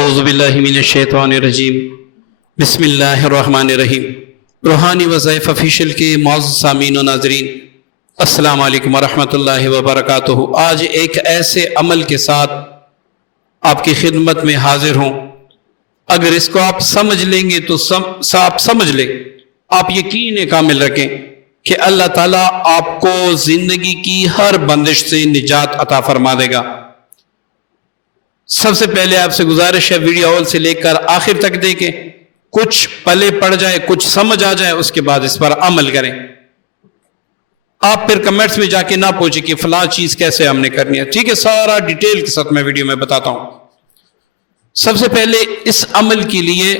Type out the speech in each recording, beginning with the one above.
اعوذ باللہ من الشیطان الرجیم بسم اللہ الرحمن الرحیم۔ روحانی وظائف آفیشیل کے معزز سامعین و ناظرین، السلام علیکم ورحمۃ اللہ وبرکاتہ۔ آج ایک ایسے عمل کے ساتھ آپ کی خدمت میں حاضر ہوں، اگر اس کو آپ سمجھ لیں گے تو آپ سمجھ لیں، آپ یقین کامل رکھیں کہ اللہ تعالیٰ آپ کو زندگی کی ہر بندش سے نجات عطا فرما دے گا۔ سب سے پہلے آپ سے گزارش ہے، ویڈیو اول سے لے کر آخر تک دیکھیں، کچھ پلے پڑ جائے، کچھ سمجھ آ جائے، اس کے بعد اس پر عمل کریں۔ آپ پھر کمنٹس میں جا کے نہ پوچھیں کہ فلاں چیز کیسے ہم نے کرنی ہے، ٹھیک ہے؟ سارا ڈیٹیل کے ساتھ میں ویڈیو میں بتاتا ہوں۔ سب سے پہلے اس عمل کے لیے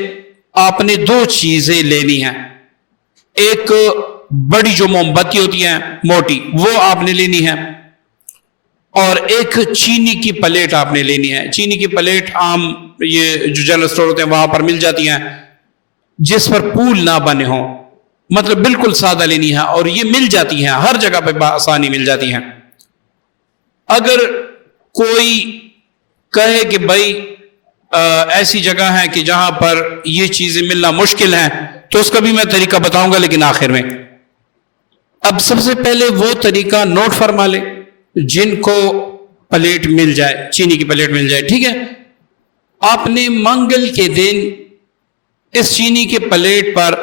آپ نے دو چیزیں لینی ہیں۔ ایک بڑی جو موم بتی ہوتی ہے موٹی، وہ آپ نے لینی ہے، اور ایک چینی کی پلیٹ آپ نے لینی ہے۔ چینی کی پلیٹ عام یہ جو جنرل اسٹور ہوتے ہیں وہاں پر مل جاتی ہیں، جس پر پھول نہ بنے ہوں، مطلب بالکل سادہ لینی ہے، اور یہ مل جاتی ہیں ہر جگہ پہ بآسانی مل جاتی ہیں۔ اگر کوئی کہے کہ بھائی ایسی جگہ ہے کہ جہاں پر یہ چیزیں ملنا مشکل ہیں، تو اس کا بھی میں طریقہ بتاؤں گا، لیکن آخر میں۔ اب سب سے پہلے وہ طریقہ نوٹ فرما لیں جن کو پلیٹ مل جائے، چینی کی پلیٹ مل جائے، ٹھیک ہے؟ آپ نے منگل کے دن اس چینی کے پلیٹ پر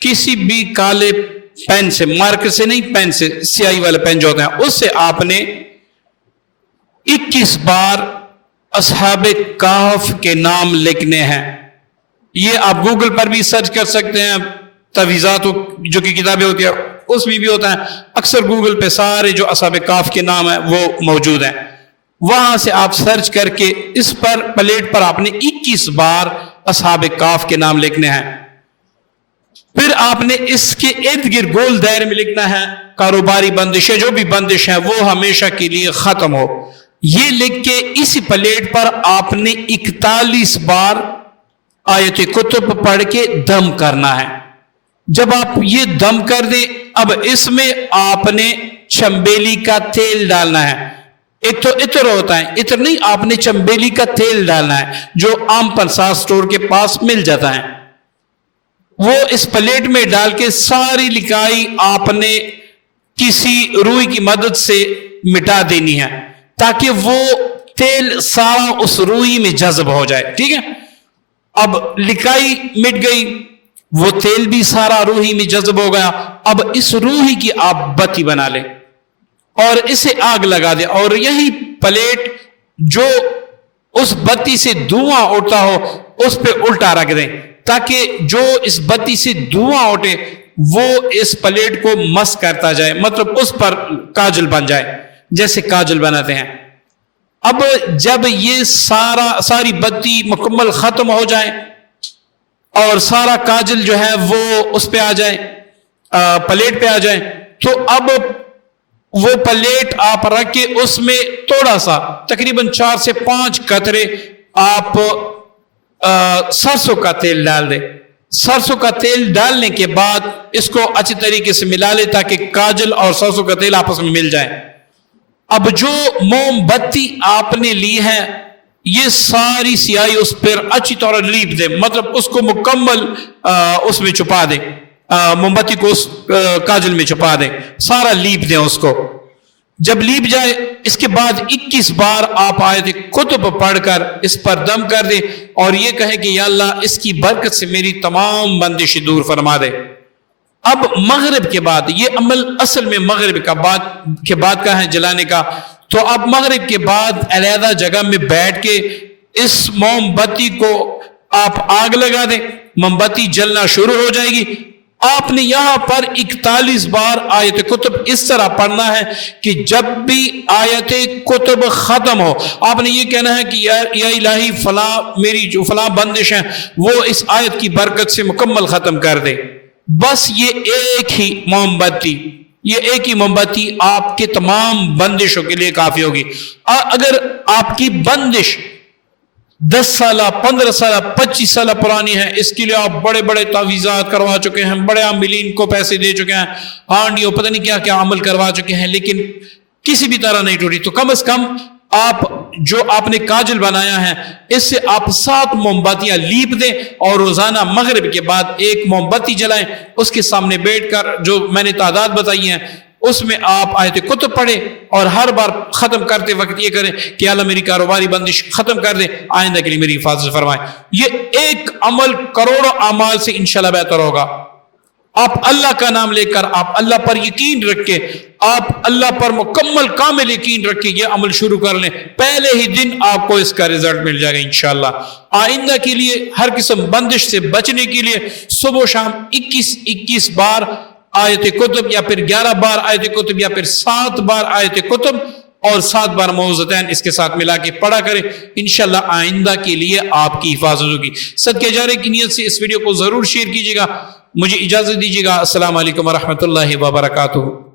کسی بھی کالے پین سے، مارکر سے نہیں، پین سے، سیاہی والے پین جو ہوتے ہیں، اس سے آپ نے 21 بار اصحاب کہف کے نام لکھنے ہیں۔ یہ آپ گوگل پر بھی سرچ کر سکتے ہیں، تفیضات جو کی کتابیں ہوتی ہیں اس میں بھی ہوتا ہے، اکثر گوگل پہ سارے جو اصحاب کہف کے نام ہیں وہ موجود ہیں، وہاں سے آپ سرچ کر کے اس پر پلیٹ پر آپ نے 21 بار اصحاب کہف کے نام لکھنے ہیں۔ پھر آپ نے اس کے ارد گرد گول دائرے میں لکھنا ہے کاروباری بندشیں، جو بھی بندش ہے وہ ہمیشہ کے لیے ختم ہو۔ یہ لکھ کے اسی پلیٹ پر آپ نے 41 بار آیت کتب پڑھ کے دم کرنا ہے۔ جب آپ یہ دم کر دیں، اب اس میں آپ نے چمبیلی کا تیل ڈالنا ہے۔ ایک تو عطر ہوتا ہے، عطر نہیں، آپ نے چمبیلی کا تیل ڈالنا ہے جو عام پنساس سٹور کے پاس مل جاتا ہے۔ وہ اس پلیٹ میں ڈال کے ساری لکائی آپ نے کسی روئی کی مدد سے مٹا دینی ہے، تاکہ وہ تیل سارا اس روئی میں جذب ہو جائے، ٹھیک ہے؟ اب لکائی مٹ گئی، وہ تیل بھی سارا روحی میں جذب ہو گیا۔ اب اس روحی کی آپ بتی بنا لیں اور اسے آگ لگا دیں، اور یہی پلیٹ جو اس بتی سے دھواں اٹھتا ہو اس پہ الٹا رکھ دیں، تاکہ جو اس بتی سے دھواں اٹھے وہ اس پلیٹ کو مس کرتا جائے، مطلب اس پر کاجل بن جائے، جیسے کاجل بناتے ہیں۔ اب جب یہ ساری بتی مکمل ختم ہو جائے اور سارا کاجل جو ہے وہ اس پہ آ جائے، پلیٹ پہ آ جائے، تو اب وہ پلیٹ آپ رکھ کے اس میں تھوڑا سا تقریباً 4 سے 5 قطرے آپ سرسوں کا تیل ڈال دیں۔ سرسوں کا تیل ڈالنے کے بعد اس کو اچھی طریقے سے ملا لے تاکہ کاجل اور سرسوں کا تیل آپس میں مل جائے۔ اب جو موم بتی آپ نے لی ہے، یہ ساری سیاہی اس پر اچھی طرح لیپ دیں، مطلب اس کو مکمل اس میں چھپا دیں، موم بتی کو اس کاجل میں چھپا دیں، سارا لیپ دیں اس کو۔ جب لیپ جائے، اس کے بعد 21 بار آپ آیت کتب پڑھ کر اس پر دم کر دیں، اور یہ کہیں کہ یا اللہ اس کی برکت سے میری تمام بندشیں دور فرما دے۔ اب مغرب کے بعد، یہ عمل اصل میں مغرب کے بعد کا ہے جلانے کا، تو اب مغرب کے بعد علیحدہ جگہ میں بیٹھ کے اس موم بتی کو آپ آگ لگا دیں، موم بتی جلنا شروع ہو جائے گی۔ آپ نے یہاں پر 41 بار آیت کتب اس طرح پڑھنا ہے کہ جب بھی آیت کتب ختم ہو، آپ نے یہ کہنا ہے کہ یا الہی فلاں میری جو فلاں بندش ہیں وہ اس آیت کی برکت سے مکمل ختم کر دے۔ بس یہ ایک ہی موم بتی آپ کے تمام بندشوں کے لیے کافی ہوگی۔ اگر آپ کی بندش 10 سالہ 15 سالہ 25 سالہ پرانی ہے، اس کے لیے آپ بڑے بڑے تعویذات کروا چکے ہیں، بڑے عاملین کو پیسے دے چکے ہیں، ہانڈیوں پتہ نہیں کیا کیا عمل کروا چکے ہیں، لیکن کسی بھی طرح نہیں ٹوٹی، تو کم از کم آپ جو آپ نے کاجل بنایا ہے اس سے آپ 7 موم باتیاں لیپ دیں اور روزانہ مغرب کے بعد 1 موم بتی جلائیں. اس کے سامنے بیٹھ کر جو میں نے تعداد بتائی ہیں اس میں آپ آیت کتب پڑھیں اور ہر بار ختم کرتے وقت یہ کریں کہ اللہ میری کاروباری بندش ختم کر دے, آئندہ کے لیے میری حفاظت فرمائے. یہ ایک عمل کروڑوں اعمال سے انشاءاللہ بہتر ہوگا. آپ اللہ کا نام لے کر, آپ اللہ پر یقین رکھ کے, آپ اللہ پر مکمل کامل یقین رکھ کے یہ عمل شروع کر لیں, پہلے ہی دن آپ کو اس کا رزلٹ مل جائے گا انشاءاللہ. آئندہ کے لیے ہر قسم بندش سے بچنے کے لیے صبح و شام 21 بار آیت کتب, یا پھر 11 بار آیت کتب, یا پھر 7 بار آیت کتب اور 7 بار معوذتین اس کے ساتھ ملا کے پڑھا کریں. انشاءاللہ آئندہ کے لیے آپ کی حفاظت ہوگی. صدقہ جارے کی نیت سے اس ویڈیو کو ضرور شیئر کیجیے گا. مجھے اجازت دیجیے گا. السلام علیکم ورحمۃ اللہ وبرکاتہ.